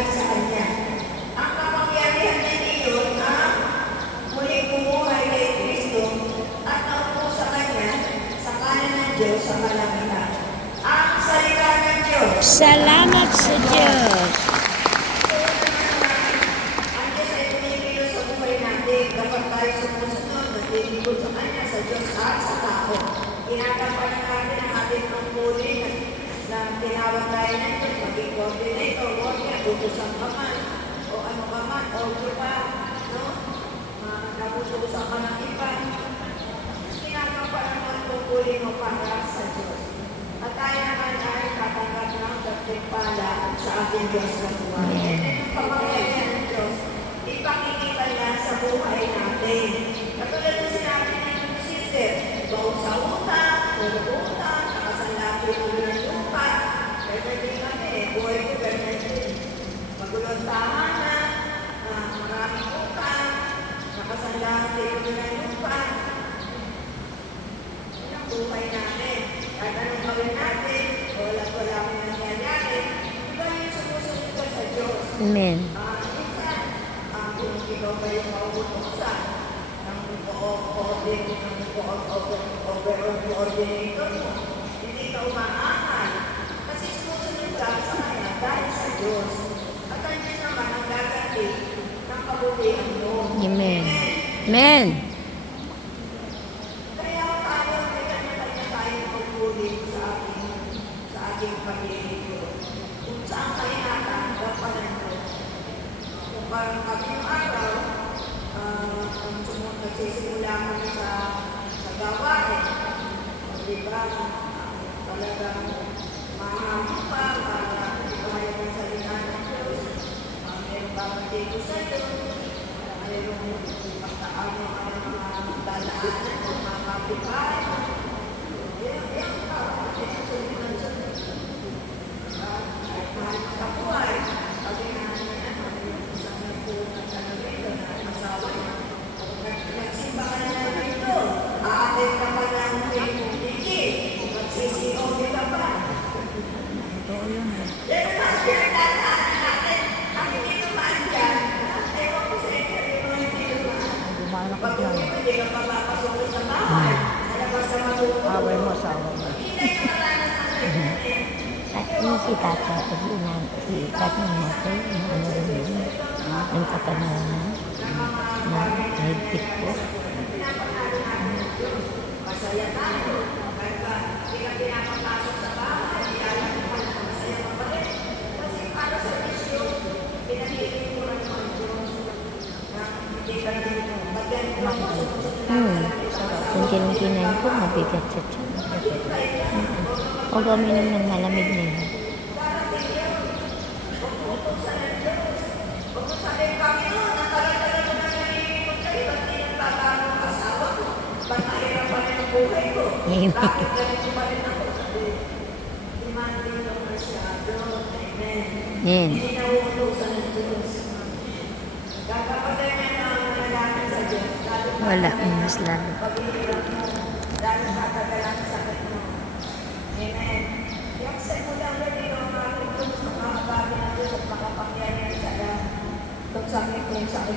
dahil sa Kanya. Ang kapangyarihan din iyon ang muling bumuhay kay Kristo at naupo sa Kanya sa kanan ng Diyos sa kalangitan. Ang salita ng Diyos. Salamat sa Diyos. Ang Diyos ay pumipilo sa buhay natin kapag tayo sumusunod at lilingkod sa Kanya, sa Diyos at sa tao. Tinatapanan natin ang ating tungkulin na tinawag tayo ng Diyos, maging coordinator, warrior, utusan ka man, o ano ka man, o pa, no? Nabutusan ka ng iba. Tinatapanan mo ang tungkulin mo para sa Diyos. At tayo naman ay tatanggap ng pagpipala sa ating Diyos na buhay. Amen. Ang pamamagitan ng Diyos, ipakikita niya sa buhay natin. Katulad ng sinabi ng sister, bawang sa utang, puro utang, nakasanlaki ko ng lupa. Kaya din kami, buhay ko ganyan din. Magulong tahanan, maraming utang, nakasanlaki ko ng lupa. Yan ang buhay natin. Kahit anong gawin natin, wala akong nangyayari. Diba yung sumusunod ka sa Diyos? Amen. Minsan, kung ikaw ba yung mauutosan ng coordinator mo, hindi ka umaangal. Kasi sumusunod ka sa Kanya dahil sa Diyos. At ang Diyos naman ang gaganti ng kabutihan mo. Amen. Amen. Kaya tayo, may kanya-kanya tayong pagkulit sa ating pag-iigyo. Kung saan tayo natanggap pa ng Diyos. Kung parang kami yung araw, nagsisimula kami sa gawain. Diba? Talagang mahamang pa para ipahayag ang salita ng Diyos. Mayroong babagay ko sa iyo. Mayroong pagkaano ang mga dadaanan o mga kapitbahay. Yan pa. Yan sulitan sa Diyos. Kahit mahal mo sa buhay. Pag inahan niya, isang nagpunan ka na rito na asawa niya. Nagsimba ka na lang rito. Aatin ka pa ng hindi. Magsisigaw ka pa. Totoo yun. Yan ang mga pinagdadaanan natin. Kami dito maandyan. Ewan ko sa inyo, hindi naman. Pag hindi ka pa papasok sa bahay. Sa labas na matutulog. Away mo, asawa mo. Hindi ka maranasan natin. At yung si Tata, si Tata natin, ano rin yun, yung katanungan, na higpit po. Masaya tayo. Kahit ba, hindi ka pinapapasok sa bahay, hindi alam mo pala na masaya ka pa rin. Kasi para sa isyo, pinagiging mo ng mga Diyos na hindi ka dito. Bagyan mo lang Kung kinang-kinain ko, mabigat sa tiyan. Huwag uminom ng malamig na yun. Huwag mo sabihin kami noon, natagal-tagal mo na nalilipot sa'yo, ba't di nagtatanong ang asawa ko? Ba't nahirap pa rin ang buhay ko? Amen. Bakit ganito pa rin ako? Sabi, demanding ng masyado. Amen. Amen. Hindi nauutusan ng Diyos. Kakapagay niya na ang nalalaman sa Diyos. Wala, mas lalo. Paghihirap mo, dahil nakatagal ang sakit mo. Amen. Yaksan mo lang rin yung aking Diyos na makakabagi ng Diyos at makapangyarihan sa lahat. Itong sakit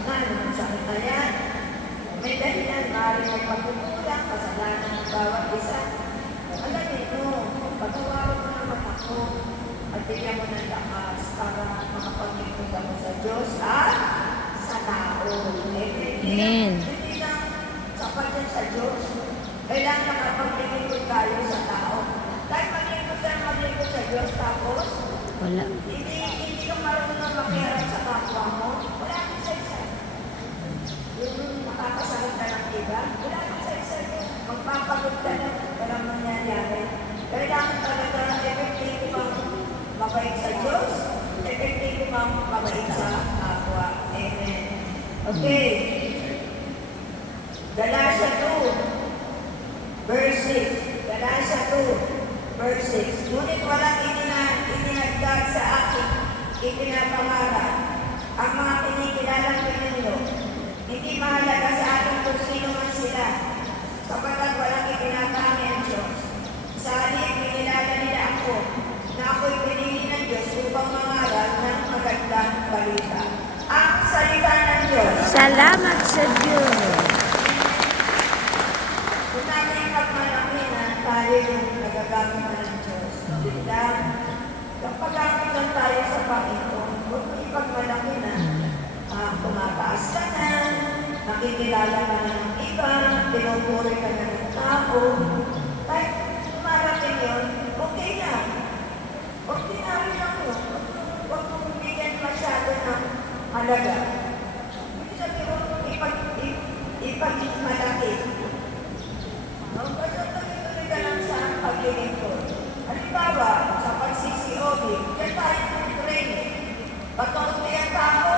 na, yung sakit na yan. May dahilan, maaaring may pagkukulang, kasalanan ng bawat isa. Alam nyo, pagkawaran mo naman ako at bigyan mo ng lakas para makapaglingkod ako sa Diyos at sa tao. Amen. Hindi lang sapat yan sa Diyos. Kailangan makapaglingkod tayo sa tao. Dahil maglingkod sa Diyos, tapos Wala. hindi ka marunong makiharap sa kapwa mo. Wala kang isa-isa. Yung makakasakit ka ng iba, wala kang isa-isa yun. Magpapagod ka na, walang mangyayari. Kailangan talaga na effective kang mabait sa Diyos, effective kang mabait sa kapwa. Amen. Okay. Galatia 2, verse 6. Galatia 2, verse 6. Ngunit walang itinagdag sa akin, ipinapangarap ang mga pinikilalang Panginoon. Hindi mahalaga sa akin kung sino man sila, sapagkat walang ipinatangi ang Diyos. Sa halip, pinilala nila ako, na ako'y pinili ng Diyos upang mangaral ng magandang Salamat sa Diyos. Kung natin pagmalaki na tayo yung nagagamit na ng Diyos, lang, kapag lang tayo sa Panginoon, huwag mo ipagmalaki na tumataas ka na, nakikilala ka na ng iba, pinupuri ka na ng tao. Kahit tumarating yun, okay na. Ordinary lang yun. Huwag mong bigyan masyado ng halaga. Hindi sabihin, ipag-malaki. Basta tuloy-tuloy ka lang sa paglilingkod. Halimbawa, sa pag-CCOB, yan tayo ng training. Patuloy ang tao,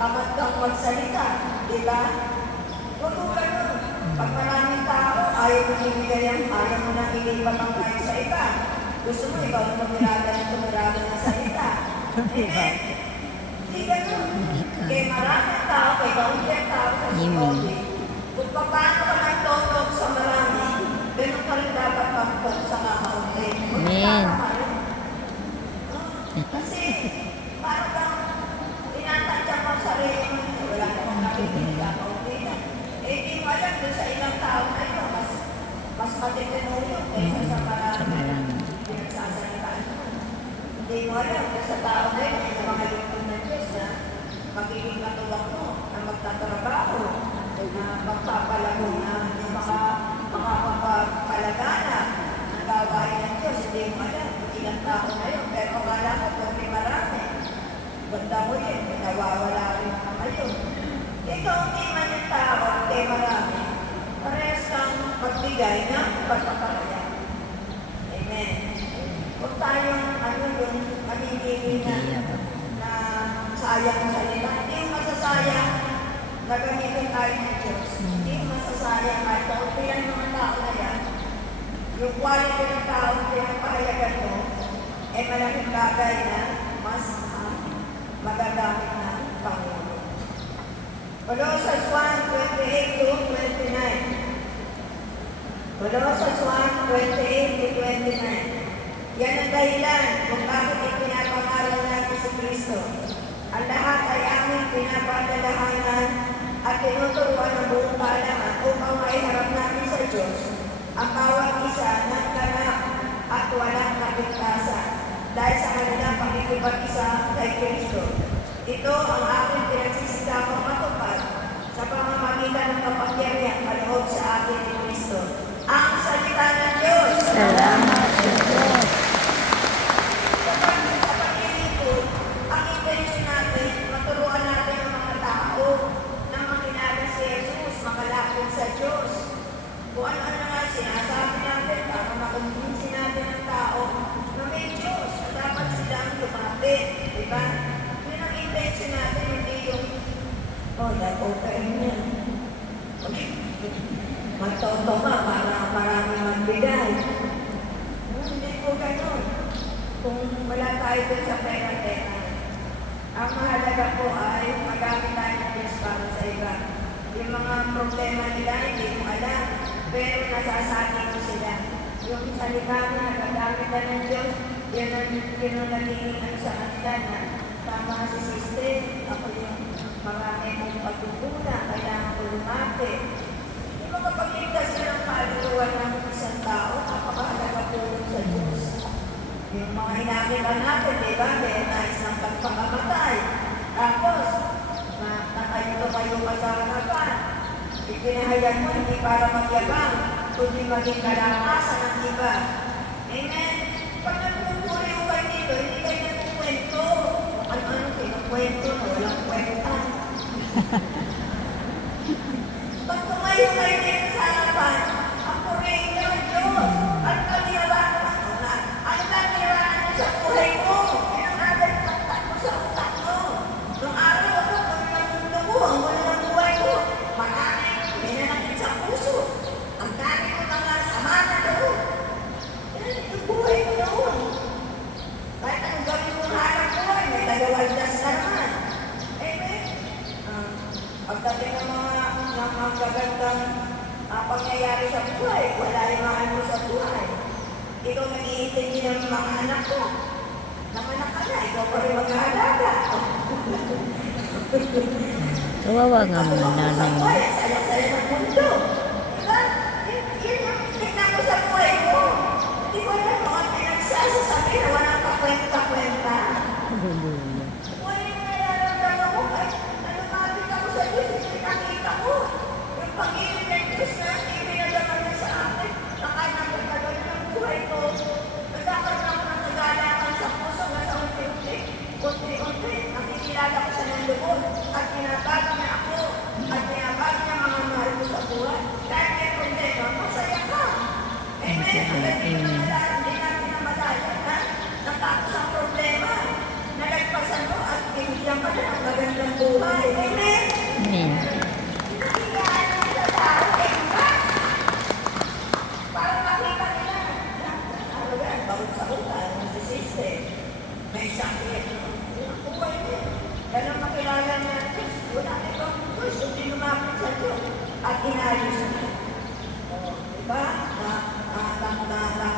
tamad kang magsalita. Diba? Huwag mo ganun. Pag maraming tao, ayaw mo ayaw mo nang ilipat ang tayo sa iba. Gusto mo, ikaw ang tumirada ng salita. Hindi ganun. Kaya maraming tao, kaya kaunti tao sa CCOB. Kung paano ka nagtotok sa marami, ganun ka rin dapat pagtok sa kakaunti. Amen. Kasi, parang bang tinatadya mo sa sarili mo, wala namang nakikinig kakaunti na. Eh, di mo alam, dun sa ilang tao na yun, mas matitino yun kaysa sa marami pinagsasalitaan mo. Hindi mo alam, dun sa tao na yun, yung mga lingkod ng Diyos na magiging katuwang mo, na magtatrabaho, na magpapalago na yung makapapalagana ng gawain ng Diyos. Hindi mo alam kung ilang tao na yun. Pero akala mo, kung may marami, ganda mo yun, nawawala rin naman yun. Ikaw, hindi man yung tao, hindi marami. Parehas kang magbigay na pagpapalaya. Amen. Huwag tayong, mamimili na sayang sa nila. Hindi yung masasayang gagamitin tayo ng Diyos. Hindi yung masasayang kahit kaunti lang mga tao na yan. Yung quality ng tao na pinapahayagan mo, eh malaking bagay na mas magagamit ng Panginoon. Colossians 1:28-29. Colossians 1:28-29. Yan ang dahilan kung bakit ipinapangaral natin si Kristo. Ang lahat ay aming pinapadalahanan at tinuturuan ng buong kaalaman upang maiharap natin sa Diyos ang bawat isa ng ganap at walang kapintasan dahil sa kanilang pakikipag-isa kay Kristo. Ito ang aking pinagsisikapang matupad sa pamamagitan ng kapangyarihan kaloob sa akin ni Kristo. Ang salita ng Diyos! Salamat sa Diyos. Sa paglilingkod, ang intention natin, maturuan natin ang mga tao na makilala si Jesus, makalapit sa Diyos. Kung ano-ano nga sinasabi natin para makumbinsin natin ang tao na may Diyos at dapat silang lumapit. Diba? Yun ang intention natin, hindi yung okay niya. Magtoto ka para marami magbigay. Hindi po ganun. Kung wala tayo dun sa pera-pera, ang mahalaga po ay magamit tayo ng Diyos para sa iba. Yung mga problema nila, hindi mo alam, pero nasasabi mo sila. Yung salita na nagagamit na ng Diyos, yun ang naging sa kanila na tama si sister, ako yung marami mong pagkukulang, kailangan ko lumapit. Yung mga pagligtas ng kaluluwa ng isang tao, napakahalaga po sa Diyos. Yung mga hinakita natin, di ba, may nais ng pagpakamatay. Tapos, nakayo ka sa harapan. Ipinahayag mo, hindi para magyabang, kundi maging kalakasan ng iba. Amen? Pag nagpupuri mo kayo dito, hindi kayo nagpukwento. Ano kinukwento na walang kwenta. Pag tumayo kayo dito sa harapan, ang purihin niyo ang Diyos. At kalihawakan mo na. Ano kalihawakan mo sa buhay mo? Pinangagal mo sa utak mo. Nung araw ako, kung yung mundo mo, ang wala ng buhay mo, marami, may nanakit sa puso. Ang dami mo mga sama na doon. Yan, yung buhay mo doon. Kahit anong gawin mo hanap buhay, may tagawaldas ka naman. Amen? Pagdating ng mga gagandang pangyayari sa buhay, wala yung mahal mo sa buhay. Ikaw nag-iintindi ng mga anak ko. Ng anak ka na, ikaw pa rin mag-aalaga. Kawawa nga mga nanay mo. Buhay, saya-saya ng mundo. Diba? Yun yung tignan mo sa buhay mo. Hindi mo na mga pinagsasasabi na walang kakwenta-kwenta. Hallelujah. Buhay yung nararamdaman mo. Ay, nalumapit ako sa Diyos, hindi nakita ko. Yung pag-ibig ng Diyos na ibinadaman niya sa akin. Nakainang pagkagano ng buhay ko. Nagkakaroon ako ng kagalakan sa puso na sa unti-unti. Unti-unti, nakikilala ko siya ng lubos. At pinabago niya ako. At pinabago niya mga mahal ko sa buhay. Kahit may problema, masaya ka. Thank you, Lord. Amen. Hindi natin na madaya na natapos ang problema. Nalagpasan mo at binigyan ka na ng magandang buhay. Amen? Amen. Pinakiyaan mo sa tao, eh, ba? Para makita nila. Ano yan? Bakit sa ulan? Nasisiste. May sakit. Yung buhay niya. Kaya makilala niya ang Diyos. Wala ibang Diyos. Hindi lumapit sa Diyos. At inayos niya. Diba?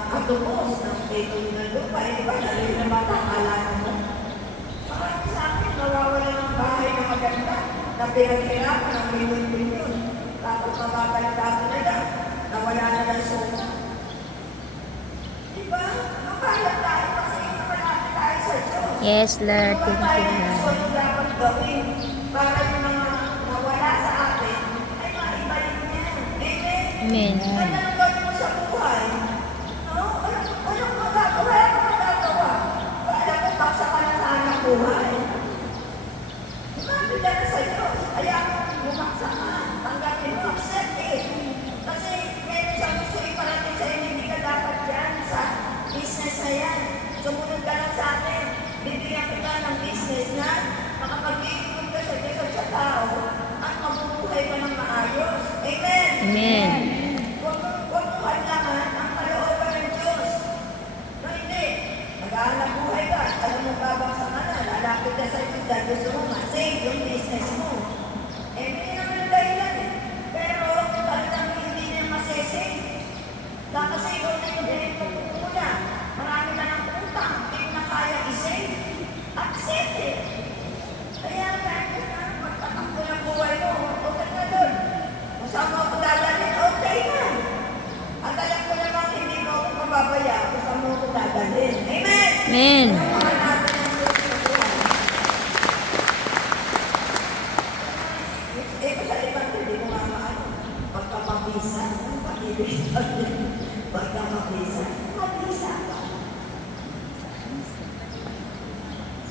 Katubos ng titulo ng lupa. Diba? Dali na matakalanan mo. Marami sa akin, nawawala ng bahay na maganda. Na pinaghirapan ng milyon-milyon. Tapos mababalita ko na lang. Nawala na ng suma. Diba? Makalat tayo kasi malapit tayo sa Diyos. Yes, Lord. Thank you, Ano Lord. dapat gawin para yung mga nawala sa atin ay maibalik niya. Amen? Amen. Ano ang gawin mo sa buhay? No? Anong magagawa? Anong magagawa? Alam mo, baksa ka na sa anak buhay. Lumapit ka na sa Diyos. Kaya bumaksa ka. Tanggapin mo. Accept it. Kasi meron siyang gusto iparating sa inyo. Hindi ka dapat dyan sa business na yan. Sumunod ka lang sa atin. Bibigyan kita ng business na makapag-iipon ka sa Diyos at sa tao at mabubuhay ka ng maayos. Amen? Amen. Huwag mo hadlangan ang kalooban ng Diyos. No, hindi. Nag-aanap buhay ka. Alam mo, babaksa ka na. Lalapit ka sa Diyos dahil gusto mo ma-save yung business mo. Eh, hindi naman ang dahilan eh. Pero talagang hindi niya masisave. Kasi ikaw na yung direct pagpupula. Marami na ng utang. Hindi mo na kaya i-save. Accept it. Kaya kahit na magtatakbo ng buhay mo, okay na doon. Kung saan mo ako dadalhin, okay na. At alam ko namang hindi mo ako mababaya kung saan mo ako dadalhin. Amen? Amen. Kaya natin ang Diyos sa buhay. Eh, kasalitan ko, hindi ko nga maano. Pagkamabisa, pag-ibig. Pagkamabisa, mabisa ka.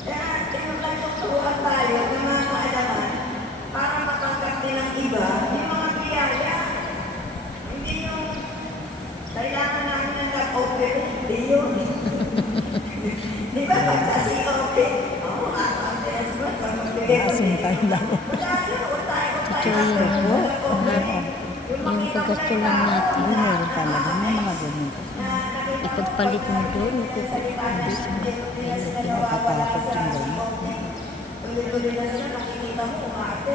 Kaya tingnan lang tuturuan tayo ng mga kaalaman para matanggap din ng iba yung mga biyaya. Hindi yung kailangan namin ng nag-open. Hindi yun. Di ba pag sa open? Oo, ang mo, magbigay ko Asin tayo lang. Yung paggasto lang natin. Yun meron talaga. May mga ganun. Ipagpalit mo doon. Ipagpalit mo. Nakakatakot yung ganun. Tuloy-tuloy na sila, nakikita mo, umate.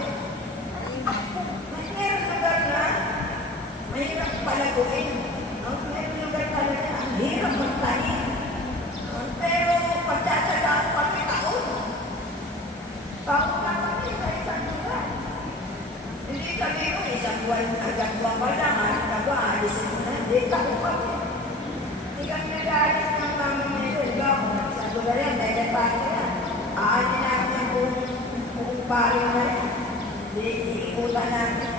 May meron lugar na mahirap palaguin. Ang meron lugar talaga, ang hirap magtanim. Pero pagtsatsagaan pati taon. Taon na kami sa isang lugar. Hindi sabi mo, isang buwan, agad buwan pa lang, alisin mo na. Hindi, taon kami. Hindi kami nag-aalis ng mama nito. Sa lugar yan, dahil pati yan. Aanin namin ang buong pari na yan. Iikutan namin.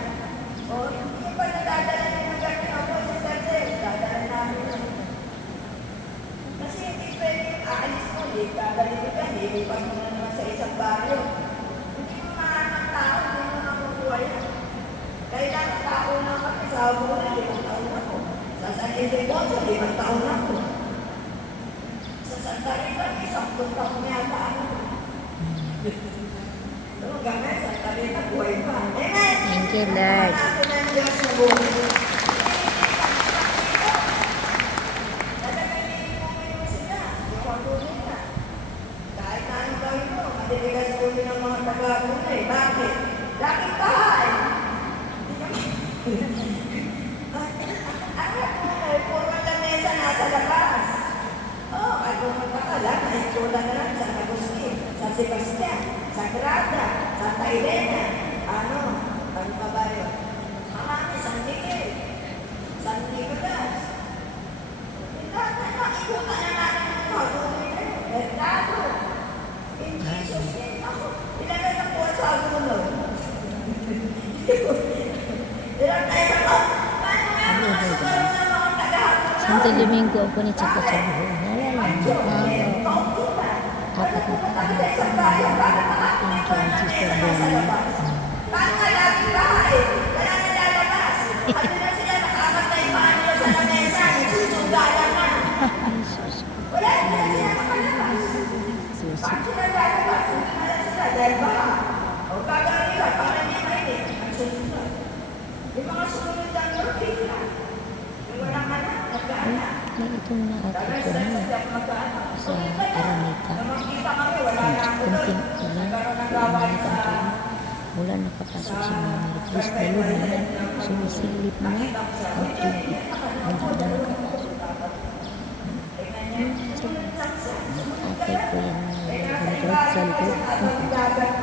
O, hindi pa nadadala yung lugar niyo ako sa Sarsel. Dadala namin. Kasi hindi pwede aalis mo. Dadalhin ka, ipag mo na naman sa isang baryo. Hindi mo mahanap tao, hindi mo makukuha yan. Kailangan tao na kami sa ako na, 5 taon na ako. Sa San Ildefonso, 5 taon na ako. Sa Santa Rita, 10 taon yata ako. So, gamit, Santa Rita, buhay pa. Amen! Thank you, Lord. Natin ang Diyos na buhay. Talagang iipumin mo sila. Iwagunin ka. Kahit na anong gawin mo, matitigas ulo ng mga taga-gunay. Bakit? Lakit bahay! Puro lamesa nasa labas. Oh, ay pumunta ka lang, naikulan na lang sa Agustin, sa Sebastian, sa Grada, sa Tairena, Ano pa ba yun? Marami, San Miguel. San Nicolas. Nakikuta na natin yung mga Mercado. In Jesus name. Ako, ilan na po sa aguno? Ilan tayo ako? Paano nga mga sumaron ng mga tagahapon? Santo Domingo ako ni tsaka sa buhay. Nalala mo. Apat na taon. Ang sister Bonnie. Paano nga lagi bahay? Wala na lalabas. Ano na sila nakamatay pa nila sa lamesa? Nagsusugalan na. Jesus. Wala na sila makalabas. Susi. Paano sila lalabas? Hindi na sila dahil baha. O kagalihan, para hindi mainit. Ang susunod. Yung mga sumunod ng Lord, na. Yung walang anak, nag-aanak. May itong naatid ko na sa Araneta. Nakita kami, wala na ako doon. Kunting ulan, umalit ang tubig. Mula nakapasok si Mama Chris, dalog naman, sumisilip na ang tubig. Hindi na nakapasok. Atay ko yan na Contract sa likod.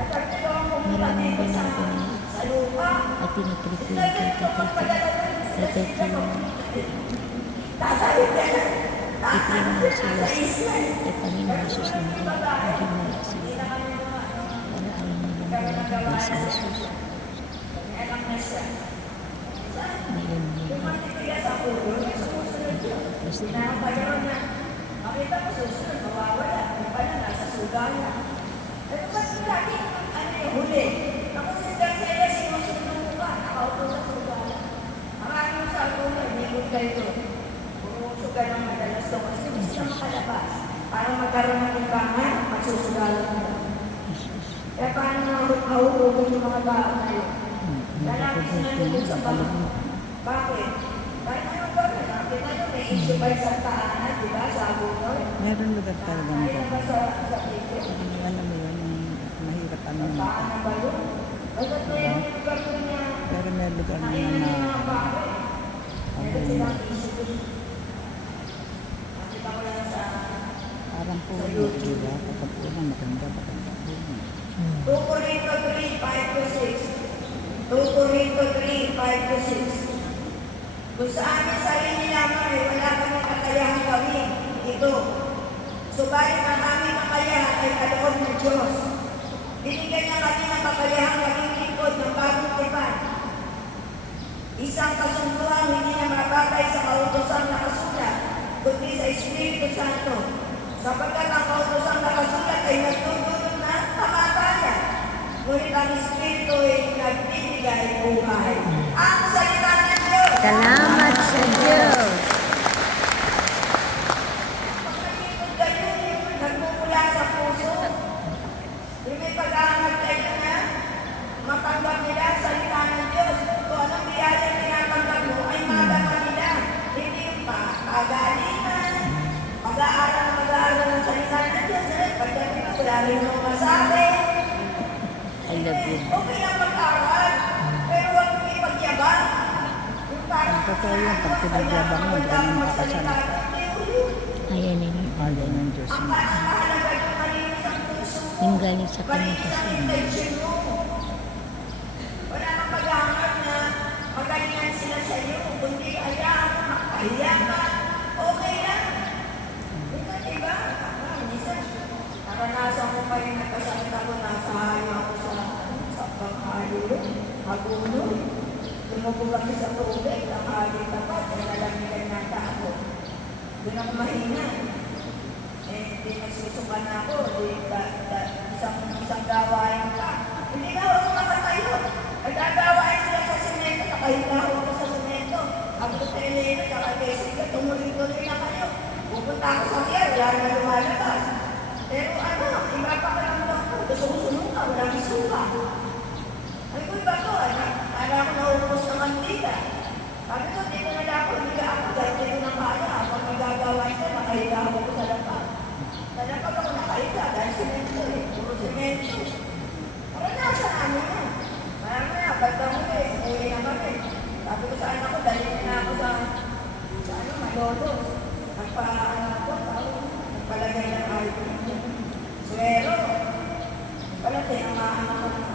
maraming binago na ay pinatripulan kay tatay ko. Ipiyan mo sila kay Panginoon Jesus na maging mula sila. Para alam nilang buhay sa Jesus. Ngayon niya. Basta Makita mo susunod, mawawala. Yung pala, nasa sugaya. Pero ba't lagi, ano yung huli? Ako si Garcia, sinusunod mo ba? Nakaupo sa sugaya. Maraming sabi mo, hindi kayo doon. Pumusuga ng madalas doon kasi hindi sila makalabas. Para magkaroon ng imbangan, magsusugalan mo. Kaya paano mahuhugon yung mga tao na yun? Lalaki sila doon sa bahay. Bakit? Bakit naman ba? Nakita nyo, may issue ba sa tahanan, di ba? Sa Agunor? Meron lugar talaga Ano dyan. ba sa tito? Alam mo yun, yung mahirap ang mga. Paano ba yun? Basta ito yung lugar ko niya. Pero may lugar naman Nakita niyo yung na mga bahay. Meron silang issue doon. Nakita ko lang sa parang po, di ba? Kapag unang maganda, maganda po. 2 Corinto 3, 5-6. 2 Corinto 3, 5-6. Kung sa aming sarili lamang ay wala kami kakayahan gawin. Ito. Subalit ang aming kakayahan ay kaloob ng Diyos. Binigyan niya kami ng kakayahan maging lingkod ng bagong tipan. Isang kasunduan hindi na mabagay sa kautosang nakasulat, kundi sa Espiritu Santo. Sapagkat ang kautosang nakasulat ay nagtutulong ng kamatayan. Ngunit ang Espiritu ay nagbibigay buhay. Ang salita ng Diyos! Salamat sa Diyos. Pag nagiging kayo, nagmumula sa puso, yung may pag-aangat kayo na matanggap nila ang salita ng Diyos. Kung anong biyaya tinatanggap mo, ay madama nila. Hindi yung pagalingan, mag-aaral ng salita ng Diyos. Pagdating mo, wala rin mo masabi. I love you. Okay lang mag-aral, pero huwag mo ipagyabang. Yung parang Ang totoo yun, pag pinagyabang mo, hindi ka na makakasalita. Ayan nila. Ayaw ng Diyos. Ang mahalaga yung malinis ang puso mo. Yung galing sa kanya Malinis ang kasi. intention mo. Wala kang pag-aangat na magalingan sila sa iyo. Kundi hayaan mo, makahiya ka. Okay lang. Minsan, diba? Minsan, naranasan ko pa yung nagkasakit ako, nasa hayo ako sa panghayo. Haguno. Lumubog ako sa tubig. Ang hayo tapat. Nalamigan nata ako. Doon ako mahina. Eh, hindi nagsusuka na ako. Isang gawain ka. Hindi na ako makatayo. Nagagawain sila sa semento. Nakahinga ako sa semento. Ako sa Elena, saka Jessica, tumuloy-tuloy na kayo. Pupunta ako sa pier, wala na lumalabas. Pero ano, iba pa ka lang ako. Gusto ko sumuka, walang suka. Ay, kung ba to? Para ako naubos ng mantika. Sabi ko, dito na lang ako, hindi ako, dahil dito na kaya. Pag nagagawa ito, nakahiga ako sa lapag. Sa lapag ako nakahiga, dahil semento eh. Puro semento. Nasa namin yan. Parang na, pagka umuwi na kami. Sabi ko sa anak ko, dalhin na ako sa Malolos. Nagpalagay ng alcohol. Suero. Pala, tinamaan ako ng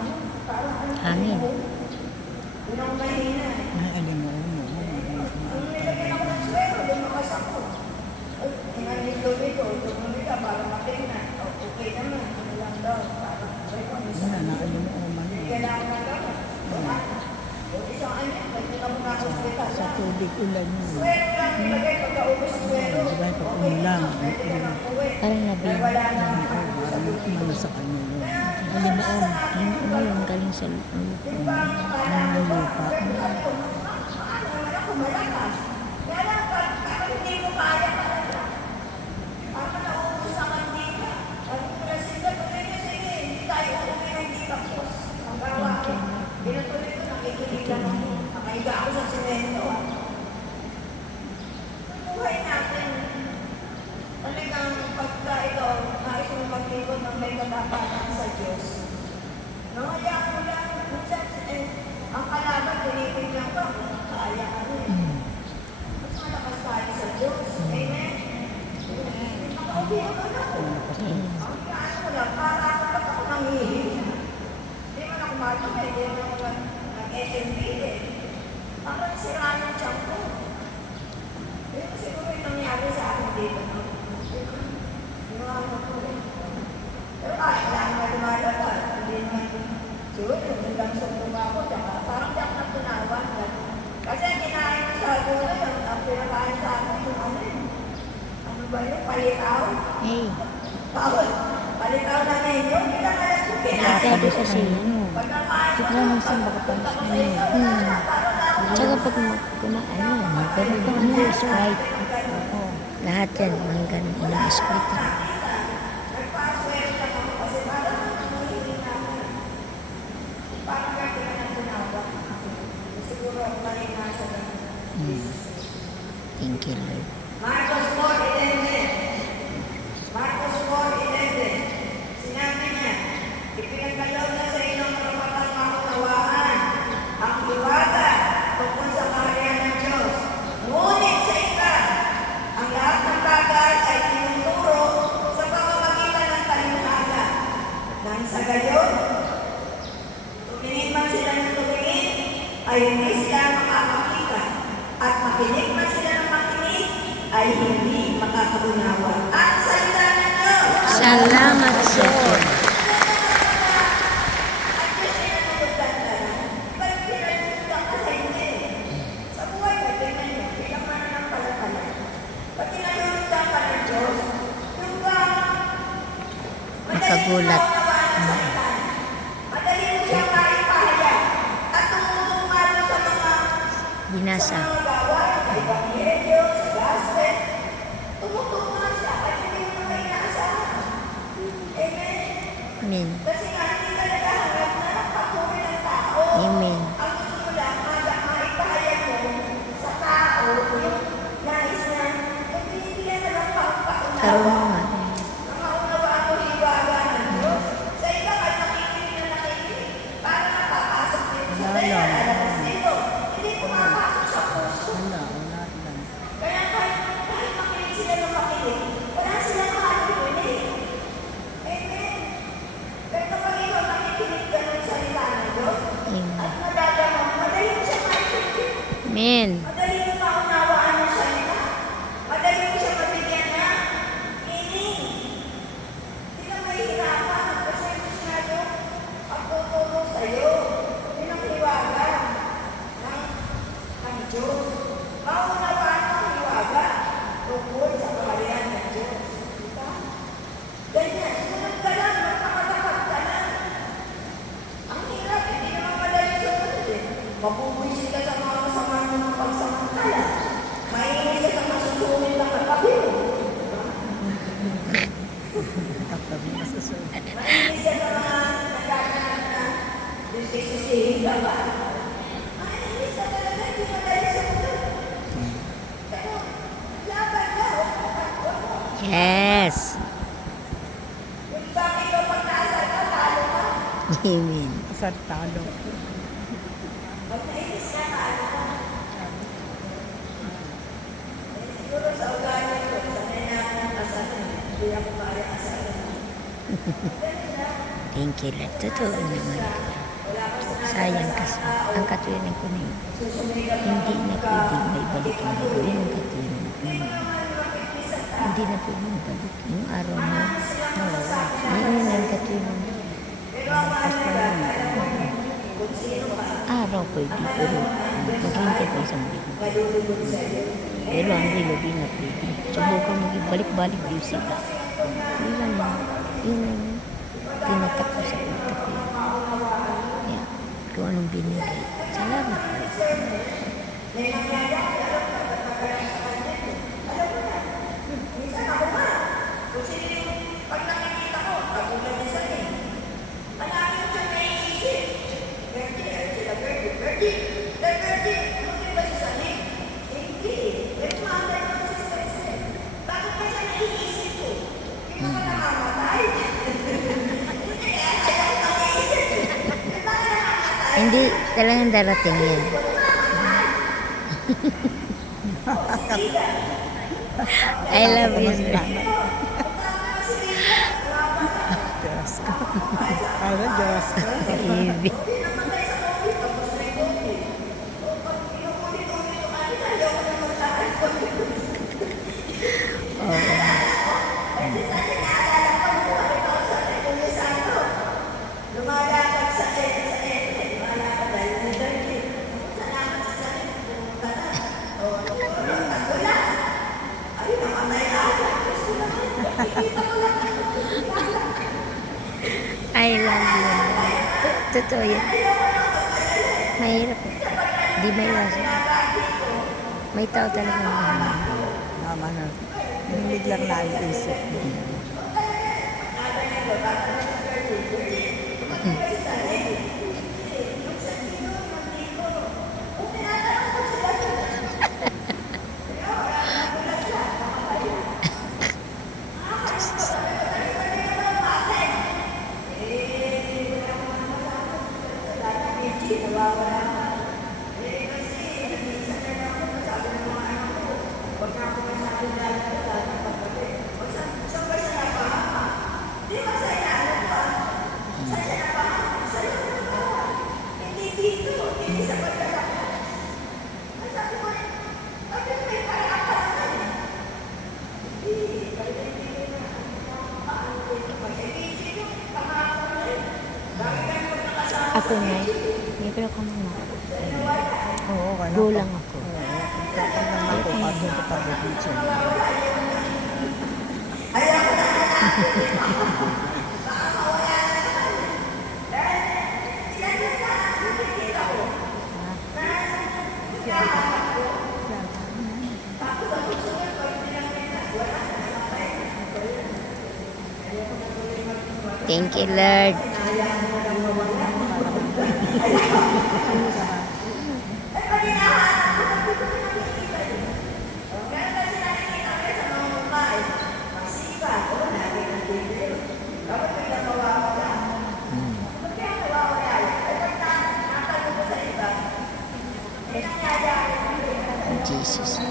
hangin. Yun ang mahina. Ay, alam mo, Nilagyan ako ng swero, lumakas ako. Ay, hinahin doon ito, tumuloy ka para matingnan. Okay naman, ano lang daw, para wala na, alam mo, man. kailangan na gamot. O isang ano, pwede ka muna hospital. Sa tubig ulan yun. Swero lang nilagay pagka-ubos ng swero. Di ba, pag umulang, Pwede ka nang uwi. Parang Dahil nabing. wala na ano sa kanya yun. Alimoon. Yung galing sa lupa. Ang lupa. Paano naman ako malakas? Kaya lang, parang hindi mo kaya talaga. Parang nauubos ang mandika. Sabi ko na sila, tuloy na sige, hindi tayo uuwi na hindi tapos. Ang gawa ko, pinutuloy ko, nakikinig lang ako. Nakahiga ako sa simento. Ang buhay natin, talagang pagka ikaw, nais mo maglingkod ng may katapatan sa Diyos. Hayaan mo lang, minsan, ang kalaban, tinitingnan ko, kaya ano eh. Mas malakas tayo sa Diyos. Amen? Makauwi ako na ako. Ang kaya ko lang, para ako lang ako nangihingi. Hindi man ako matumi, hindi man ako nag-FMB eh. Parang sira ng tiyan ko. Pero siguro yung nangyari sa akin dito, no? Pero wala naman lumalabas. Hindi naman, siguro yung hanggang sa tumako, parang di ako natunawan. Kasi kinain ko sa gulo, ang pinakain sa akin, yung ano yun. Ano ba yun? Palitaw? Hey, Bawal. Palitaw na medyo, hindi ka nalang yung kinain. sabi sa siya. Pagkakain ko, Tignan mo saan baka pang Tsaka pag kumaano, magkaroon ka ng Sprite. Oo. Lahat yan, mga ganun ilang Sprite. nagpaswero lang ako kasi parang nangihingi na ako. Parang kaya na natunawan. Siguro ako kanina sa ganun. Thank you, Lord. Marcos 4:11. Marcos 4:11. Sinabi niya, ipinagkaloob na sa inyong karapatang maunawaan ang hiwaga tungkol sa kaharian ng Diyos. Ngunit sa iba, ang lahat ng bagay ay tinuturo sa pamamagitan ng talinghaga. Nang sa gayon, tumingin man sila ng tumingin, ay hindi sila makakakita. At makinig man sila ng makinig, ay hindi makakaunawa. At salita ng Diyos! Salamat sa Diyos. At Diyos ay natutugtan ka na. Ba't pinatutugtan ka sa hindi? Sa buhay ka, tingnan niyo, bilang mananampalataya. Pag tinatutugtan ka ng Diyos, yung ba, Nakagulat. madali mo siya maipahayag. At tumutong nga doon sa mga Binasa. gawain, sa Ebanghelyo, sa Gospel, tumutong nga siya at hindi mo na inaasahan. Amen? Amen. Kasi nga, hindi ka naghahanap na patuloy ng tao. Amen. Ang gusto mo lang, maipahayag mo sa tao yung nais na, bibigyan na lang paunawa. Karunungan. Ang maunawaan mo hiwaga ng Diyos. Sa iba, kahit nakikinig na nakikinig, para makapasok dito sa tayo, lalabas dito. Hindi pumapasok sa puso. Wala lang. Kaya kahit makinig sila ng makinig, wala silang makakarinig. Amen. Pero kapag ikaw nakikinig ka ng salita ng Diyos, Amen. at nadadama, madali mo siya maikinig. Amen. Madali mo maunawaan ng salita. Madali mo siya mabigyan ng meaning. Hindi ka mahihirapan kasi masyado ang tuturo sa'yo. Yun ang hiwaga ng Diyos. Maunawaan mo ang hiwaga tungkol sa kaharian ng Diyos. Diba? Ganyan, sumunod ka lang, magpakatakot ka lang. Ang hirap, hindi naman madali sumunod eh. Mabubuisin ka sa mga masama ng pagsamantala. Maingay ka sa masusunod na kapabiro. Kapag nasusunod. Maingay ka sa mga nagkakanap na sisihin ka ba? Maingay ka talaga, hindi madali sumunod. Pero, laban ka, huwag mo. Yes. Yung bakit ikaw pag nasa ka, talo ka. Amen. Sa talo. Pag nainis ka, talo ka. Siguro sa ugali ko, sanay na ako ng kasalan. Hindi ako kaya kasalan. Thank you, Lord. Totoo naman. Wala ka sa Sayang kasi ang katuwiran ko na yun. Hindi na pwede may balik yung yun ang katuwiran ko na yun. Hindi na pwede may balik. Yung araw na yun ang katuwiran ko. Araw pwede pero maghintay ko isang linggo. Pero ang rilo di na pwede. Subukan mag-balik-balik din sila. Yun ang tinatak ko sa utak ko. Kaya kung anong binigay. Salamat. Pag nakikita ko, pag-ulan din sa akin. Palagi ko siya naiisip. Bertie, sila Bertie. Hindi ba siya sanin? Hindi. Pero maanda naman si Spencer. Bakit ba siya naiisip ko? Hindi mo ka namamatay. Hindi talagang darating yan. I love you. Diyos ko. Ano, Diyos ko? Baby. Lumalakad sa lumalakad dahil ni Bertie. Salamat sa sanin. Pumunta na. Wala. Ayun, namatay na ako. Gusto naman. Nakikita ko lang. I love you. Totoo yan. Mahirap. Di may iwasan. May tao talaga na. Naman na. Yung biglang naiisip. Ako na. May pero ko muna. Oo, ano? Gulang ako. Kapag naman ako, pagod ko pagod din siya. Thank you, Lord. Jesus.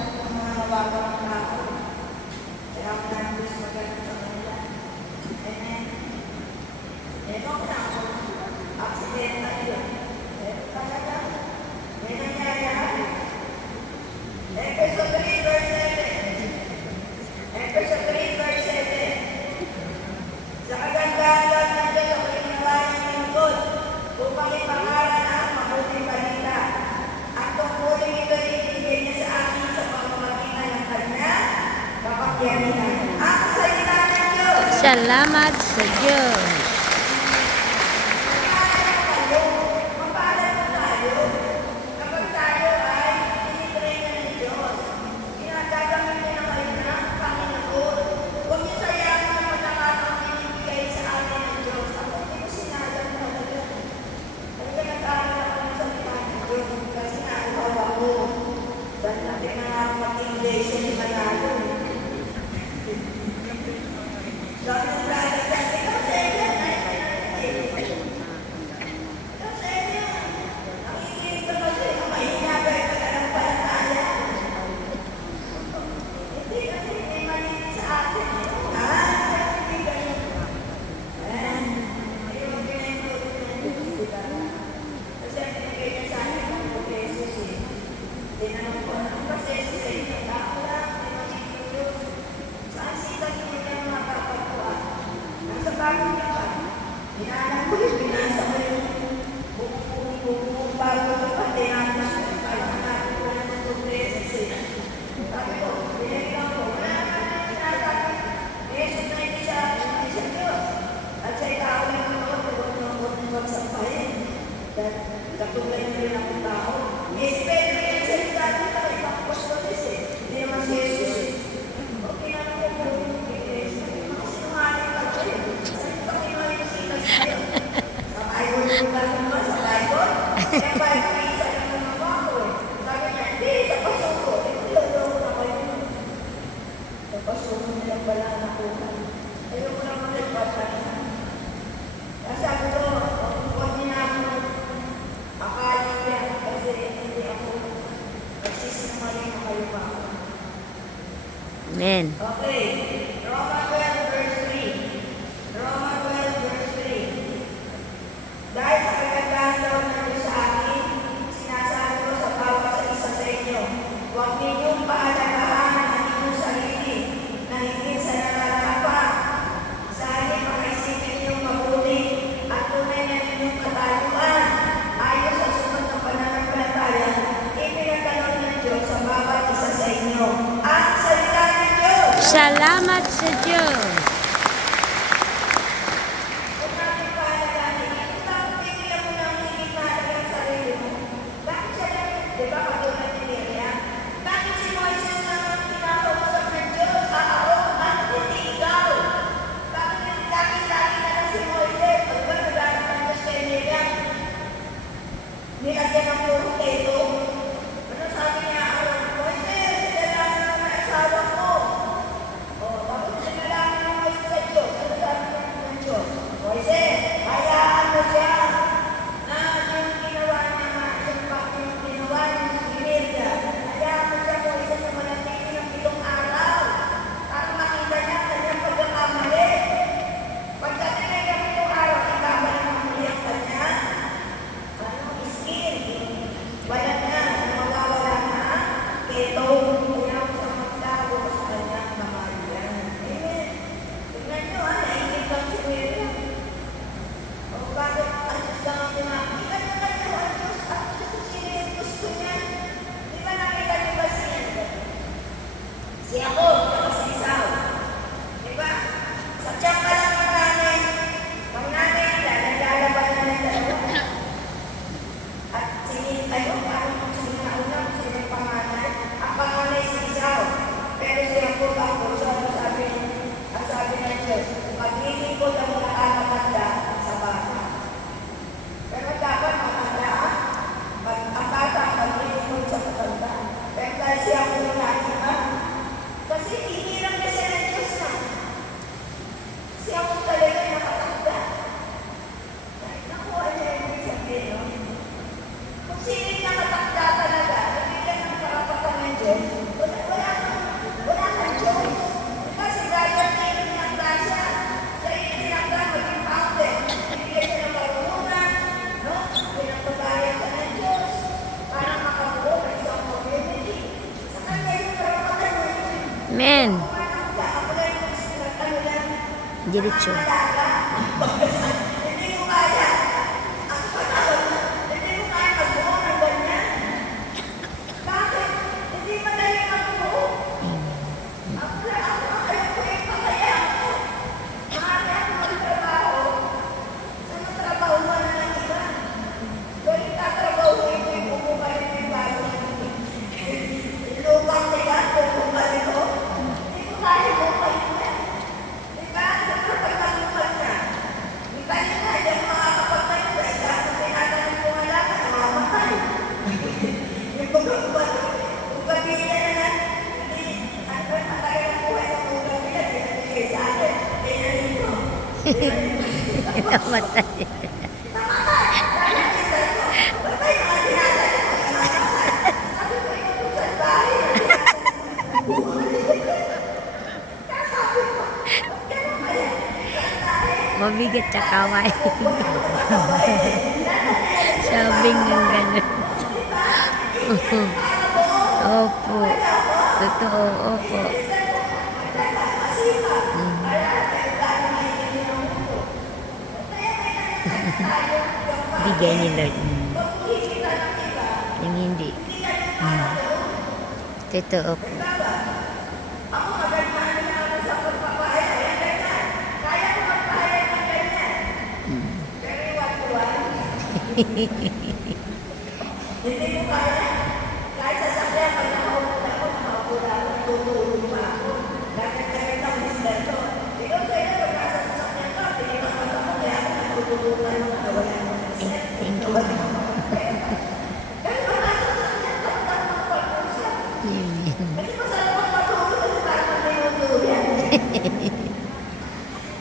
Episode 3, verse 7. Episode 3, verse 7. Sa kagandahan ng Diyos sa pagkinawa ng lingkod, upang ipangalan ang mabuting balita. At tungkulin ito ibigay niya sa akin sa pamamagitan ng kanya, kapagyarihan. Ang salita ng Diyos. Salamat sa Diyos. Mapalad tayo kapag tayo ay tinitrain ng Diyos. Ginagagamit niya ng kayo ng Panginoon. Huwag niyo sayangin ang pagkakataong binibigay sa atin ng Diyos. Ako hindi ko sinagal talaga. Talaga nag-aaral ako ng salita ng Diyos. Kasi nauhaw ako. Dahil natin na mag-English ni Manalo. Dahil naglalagay. Ikaw sa inyo. Binanang ko yun, binasa ko yung buong bago ko pa, tinapos ko pa, hanapin ko na ng progresos eh. Sabi ko, binigyan ko, wala naman na sinasabi. Jesus na hindi siya Diyos. At siya'y tao lang ito, huwag nang sampahin. Dahil katulad na rin ang tao. Espero yung salita nito, ipapapastos eh. Hindi naman si Jesus eh. Okay na naman po yung iglesia. Makasinungaling ka ko eh. Saan ito kinuha sa'yo? Sa Bible yung gano'n mo, sa Bible? Sa Bible, isa lang naman ako eh. Sabi niya, hindi, sa pasuko. Hindi, lolo na kayo. Sa pasuko nilang wala na po. Ayoko naman nagpatan. Kasi sabi ko, huwag niya na ako akali yan kasi hindi ako nagsisinungaling na kayo ba ako. Amen. Okay, Roma 12 verse 3. Roma 12 verse 3. Dahil sa kagandahan daw ng Diyos sa akin, sinasabi ko sa bawat sa isa sa inyo, huwag ninyong pahalagahan ang inyong sarili na higit sa nararapat. Sa halip, makaisipin ninyong mabuti at tunay na ninyong katayuan. Ayon sa sunod ng pananampalataya, ipinagkaloob ng Diyos sa bawat isa sa inyo. Ang salita ng Diyos! Salamat sa Diyos. Kung natin pahalagahan, bakit bigyan mo ng higit na halagang sarili mo? Bakit siya lang, di ba, katulad ni Miriam? Bakit si Moises lang ang pinakausap ng Diyos? At hindi ikaw? Bakit lagi-lagi na lang si Moises? Pag ba nagalit ng Diyos kay Miriam? Nilagyan ng puro keto. Ano sabi niya? Moises, sinalangin mo na asawa ko. Tapos sinalangin mo Moises sa Diyos. Ano sabi ng Diyos? Moises, hayaan mo siya na yung ginawa niya nga, yung ginawa niya ni Miriam. Hayaan mo siya Moises na manatili ng 7 araw para makita niya kanyang pagkakamali. Pagdating ng 7 araw, ibabalik mo muli ang kanya. Skin. Wala na, mawawala na. Keto, kaya ko sa magtago sa kanyang kamayan. Amen. Tignan nyo naingit lang si Miriam. O bakit ang Diyos lang ang pinakita nyo na nyo ang Diyos at sino yung gusto niya? Di ba nakita nyo ba siya? Si ako, saka si Esau. Di ba? Sa tiyak ka lang ng nanay. Pag nanay nila, naglalaban na ng dalawa. At parang sinauna, sino yung panganay? Ang panganay si Esau. Pero si Jacob ang puso, sabi ng Diyos, maglilingkod ang nakakatanda sa bata. Pero dapat matanda, ang bata ang maglilingkod sa matanda. Pero dahil si Jacob yung nakita, kasi hiniram na siya ng Diyos na. Si Jacob talaga yung nakatanda. Nakuha niya yung sabihin, no? Kung sino yung nakatakda talaga, nabigyan ng karapatan ng Diyos, wala kang choice. Kasi dahil ang tinakda siya, siya yung tinakda maging fountain. Bibigyan siya ng marunungan, no? Pinagpagaya siya ng Diyos para makabuo ng isang community. Sa kanya yung karapatan mo yun. Amen. Kung ano ka, ako lang yung sinagtano yan. Diretso. Hindi mo kaya. Ang panahon na, hindi mo kaya magbuo ng ganyan. Bakit? Hindi madali magbuo. Ako alam ko yung pakaya ko. Maaari ako magtrabaho. Sa matrabaho mo na ng iba. Kung itatrabaho mo yung bumubalik yung bago ng lupang nila, bumubalik ko. Hindi ko kaya bumubalik mo yan. Diba? Sa pagkakalupal na. Diba yun na, yung mga kapagtayo, dahil lahat ng tinatanong ko nga lang, namamatay. Yung pagkakalupal, kung pabila na lang, hindi, ano, matagal ang buhay ng ulang nila, pinabigay sa akin. Kaya nito. Namatay. Dahil ang isa ko, ba't ba yung mga tinatanong ko, namamatay? Sabi ko, ito sa bahay. Kasabi ko, ba't ganun kaya? Mabigat sa kaway. Sabing ng gano'n. Opo. Totoo, opo. Kaya may Bigay ni Lord. Yung hindi. Totoo po. Hindi mo kaya. Kahit sa sakya, pag nakaupo ako, tutulog pa ako. Dahil ang mister ko. Ikaw sa'yo, pag nasa sasakyan ka, pinipakot ako, kaya ako natutulugan ako, nawala mo na siya. Thank you. Pero pag nasa sasakyan ka, tapos pag-usap. Kasi masarap ang matulog kasi parang may utuluyan.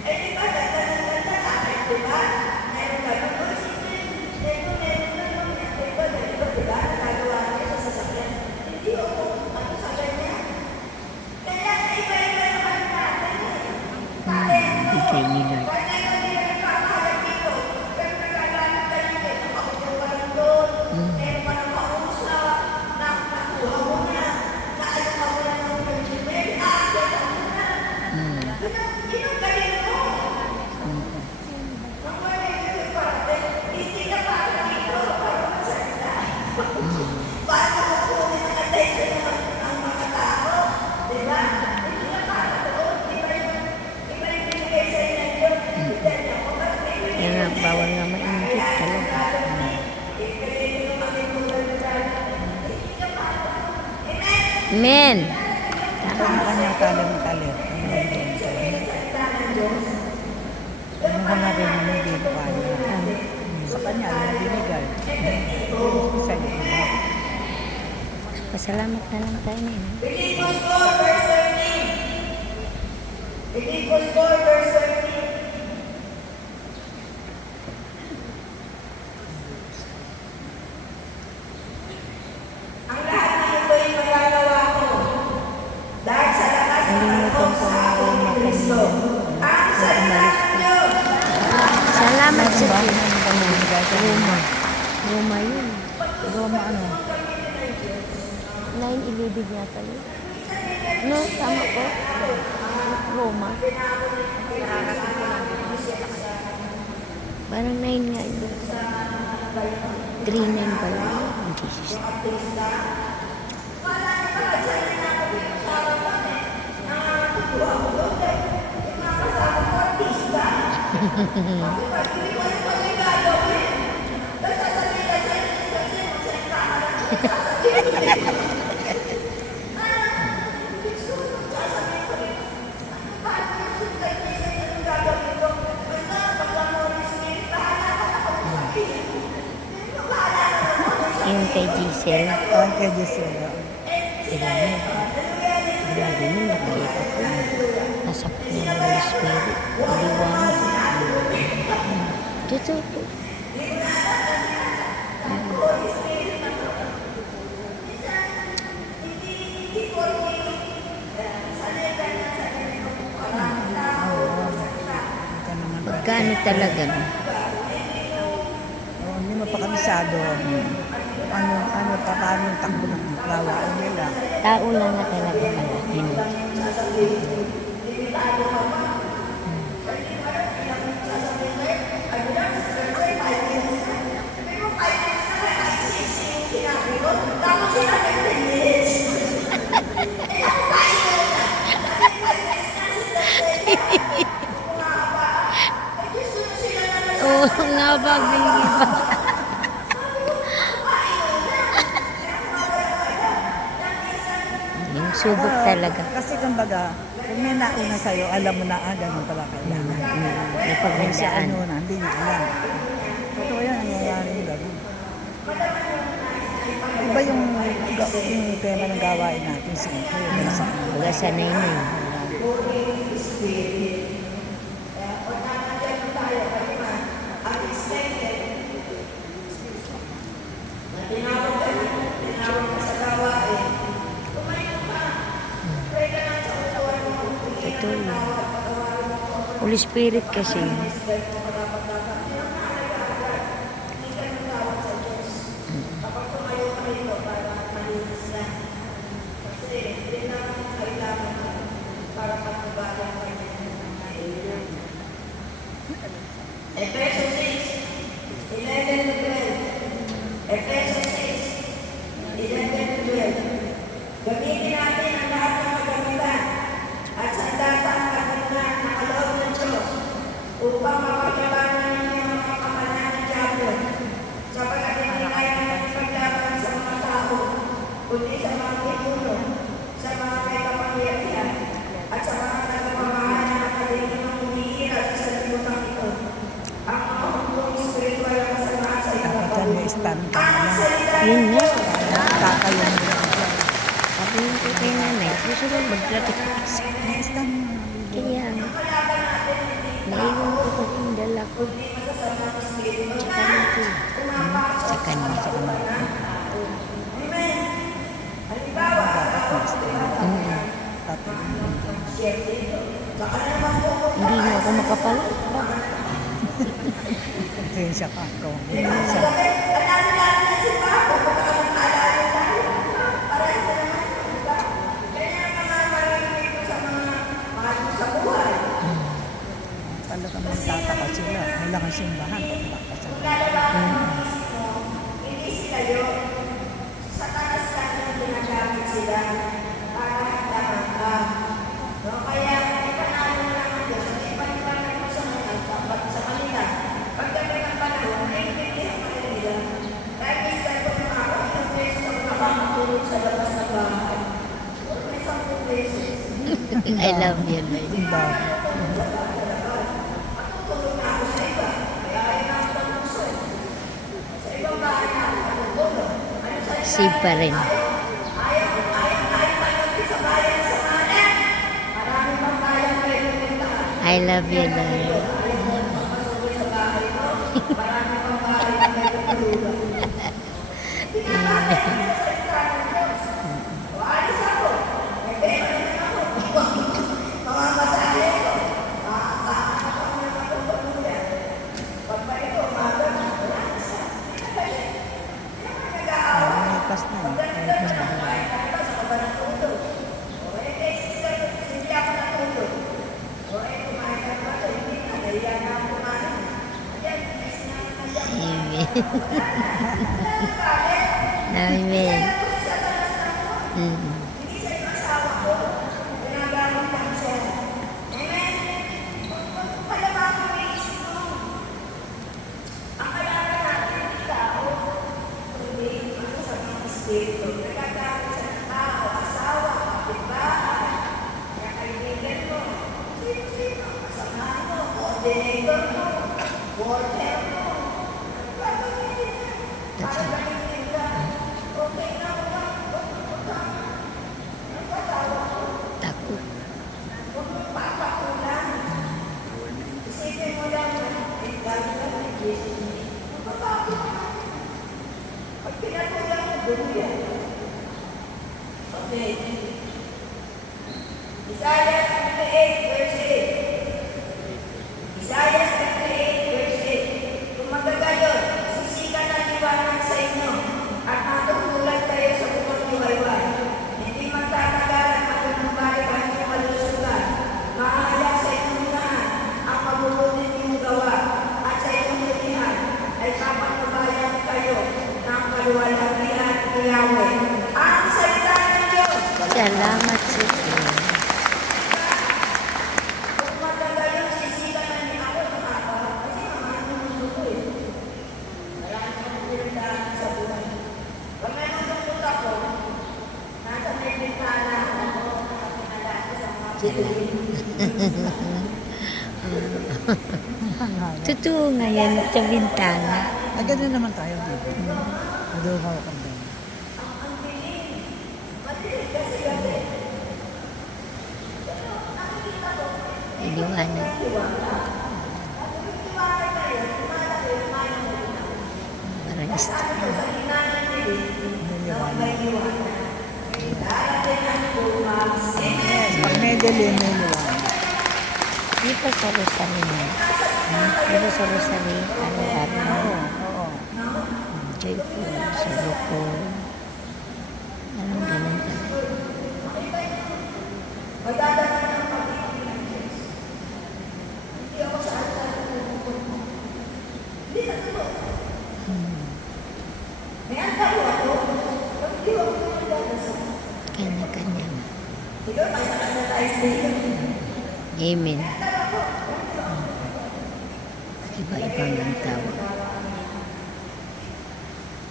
Eh, di ba, ganda-ganda kahit, di ba? Meron ka ba? Meron diba? Nagagawa niya sa sasakyan. Hindi ako, ano sa ganyan. Kaya iba-iba naman natin eh. Bigay ni Lord. Kaya hindi na nagkakahalan dito. Pero nagagamit ka rin eh. Nakakuha ka lang doon. Meron ka ng kausap. Nakuha mo na. Naano ka mo na ng pag-email. Aakyat ka mo na. Yun ang galing mo. Ang wala yung parte. Hindi ka para dito. Para masalita. Para makukunin ang attention ng mga tao. Diba? Hindi na para doon. Iba yung binigay sa inyo ng Diyos. Hindi niya ako. Kaya nga, bawal nga mainggit talaga. Amen. Ito ang kanyang kalim-kalim. Ano ko na rin ang hindi ko kaya. Sa kanya, ang binigay. Sa iba. Pasalamat na lang tayo na yun. Philippines 4 verse 13. Philippines 4 verse 13. Ang lahat ng ito'y magagawa ko dahil sa lakas ng Nalimutan ko na sa akin ni Kristo. Ang salita ng Diyos. Salamat sa Ba? Diyos. Ang binigay sa Roma. Roma yun. Roma ano? 9:11 yata yun. No, tama ko. Roma. Parang 9 nga yun. 3:9 pala yun. Jesus. Yung kay Giselle. Ang kay Gisela. Ayan. Grabe yun, nakita ko. Nasa kanya ng Holy Spirit. Liwanag. Totoo po. Ito naman. Magkano talaga, no? Oh, hindi mo pa kabisado. Ano, paano yung takbo ng lawain nila. Tao lang na talaga pala. Hindi. Tapos sinabi ko, yes. Oo nga ba, binigyan pa. Yung subok talaga. Kasi kumbaga, kung may nauna sa'yo, alam mo na, ganun pala kailangan. Kasi Napaghandaan. ano na, hindi niya alam. Totoo yan, nangyayari yung gano'n. Iba yung tema ng gawain natin sa Baga sanay na yun. Ito yun. Holy Spirit kasi. Efeso 6, Nag-stand ka na lang. Yun nga. Kakayo mo lang dyan. Sabi ko kay nanay, gusto ko mag-practice. Nag-stand mo na. Kaya, naiwan ko pa yung dala ko. Tsaka natin. Sa kanya. Dapat mag-stand. Mm. Tapos, Hindi na ako makapala. konsensya ka. Ikaw. Talagang magtataka sila. Kailangan simbahan. Pagpaka sa Hindi sila yun. Sa taas lang yung ginagamit sila para hagdaman ka. No? Kaya, ipanalo na lang ang Diyos. Ipanipanan mo sa kanila. Pagdating ng panahon, naiintindihan ka rin nila. Kahit isang ko na ako, isang beses ako nakakatulog sa labas ng bahay. May 10 beses. I love you, Lord. simbahan. Tulog na ako sa iba. Kaya ayaw na ako talusoy. Sa ibang bahay na ako natutulog. Ano sa iba? Save pa rin. Ayaw pa yung sa bayan sa manan. Marami pang bayan kayo puntahan. I love you, Lord. Masulit sa bahay mo. Marami pang bayan kayo tulungan. Pinapakita sa salita ng Diyos. O alis ako. May pera naman ako. Mga masaya ko. Makakaano ako na matutuluyan. Pag ba ito, umaga na. Wala na siya. Pinagalit. Yung nag-aawa. Nalipas na. Nalipas na. Amen. Amen. Mm. Nagagamit sa tao, asawa, kapitbahay, kaibigan mo, sino-sino, kasamahan mo, coordinator mo, worker mo, gagawin nila. Para gamitin ka. Okay na ako, huwag mo tama. Ang patawa ko, Takot. huwag mo papakulan. Isipin mo lang na, lalo na may Jesus mo. Mapapakot ka. Pag pinatulan mo, gulo yan. Okay. Isaiah 58 verse 8. Isaiah 58 verse 8. Kung magagayon, sisikan ang liwanag sa inyo at matutulad kayo sa bukod liwayway. Hindi magtatagalan magnumbalik ang inyong kalusugan. Maahaya sa inyong lahat ang mabubuti ninyong gawa at sa inyong hulihan ay papatnubayan kayo ng kaluwalhatian ni Yahweh. Ang salita ng Diyos. Salamat sa Diyos. Kung magagayon, sisikan na ni ako ng ako kasi mamahan ng mundo ko eh. Marami akong pinagdaan sa buhay. Pag may matutulog ako, nasa may bintana ako, nakapinala ko sa mga bituin. Totoo nga yan sa bintana. Agad naman tayo dito. Maduhaw ka doon. Ang piling, madilig kasi gabi. Pero nakikita ko, Iliwanag. tiwala kayo, tumalaki yung manang mo. Parang istorya. Sa hinanan nila, may liwanag. Darating ang bumas. Yes, pag may dilim, may liwanag. Dito sa Rosary na. Dito sa Rosary, araw-araw. Oo. Joyful, sorrowful. Parang ganun talaga. Magdadala ng pag-ibig ng Diyos. Hindi ako sa altar ng pupukot mo. Hindi sa totoo. May altar ako. Pag hindi ako magdadasal. Kanya-kanya na. Siguro kaya na tayo sa iyo. Amen. Iba-ibang ang tawag.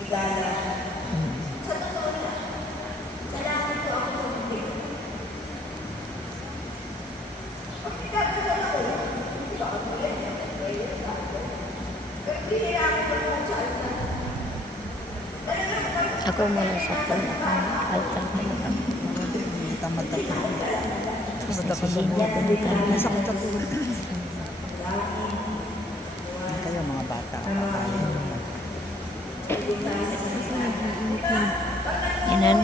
Igala. Sa totoo na. Salamat ko ako sa bibig. Pag nagdadasal ako, hindi ba ako ulit? Pero bihira ako sa altar. Ako malasaktan ako. Altar talaga. Hindi tamad ako. Basta Tamad ako sa hindi ako buhay. nagkano. Masakit ako. Kayo mga bata. Yanan.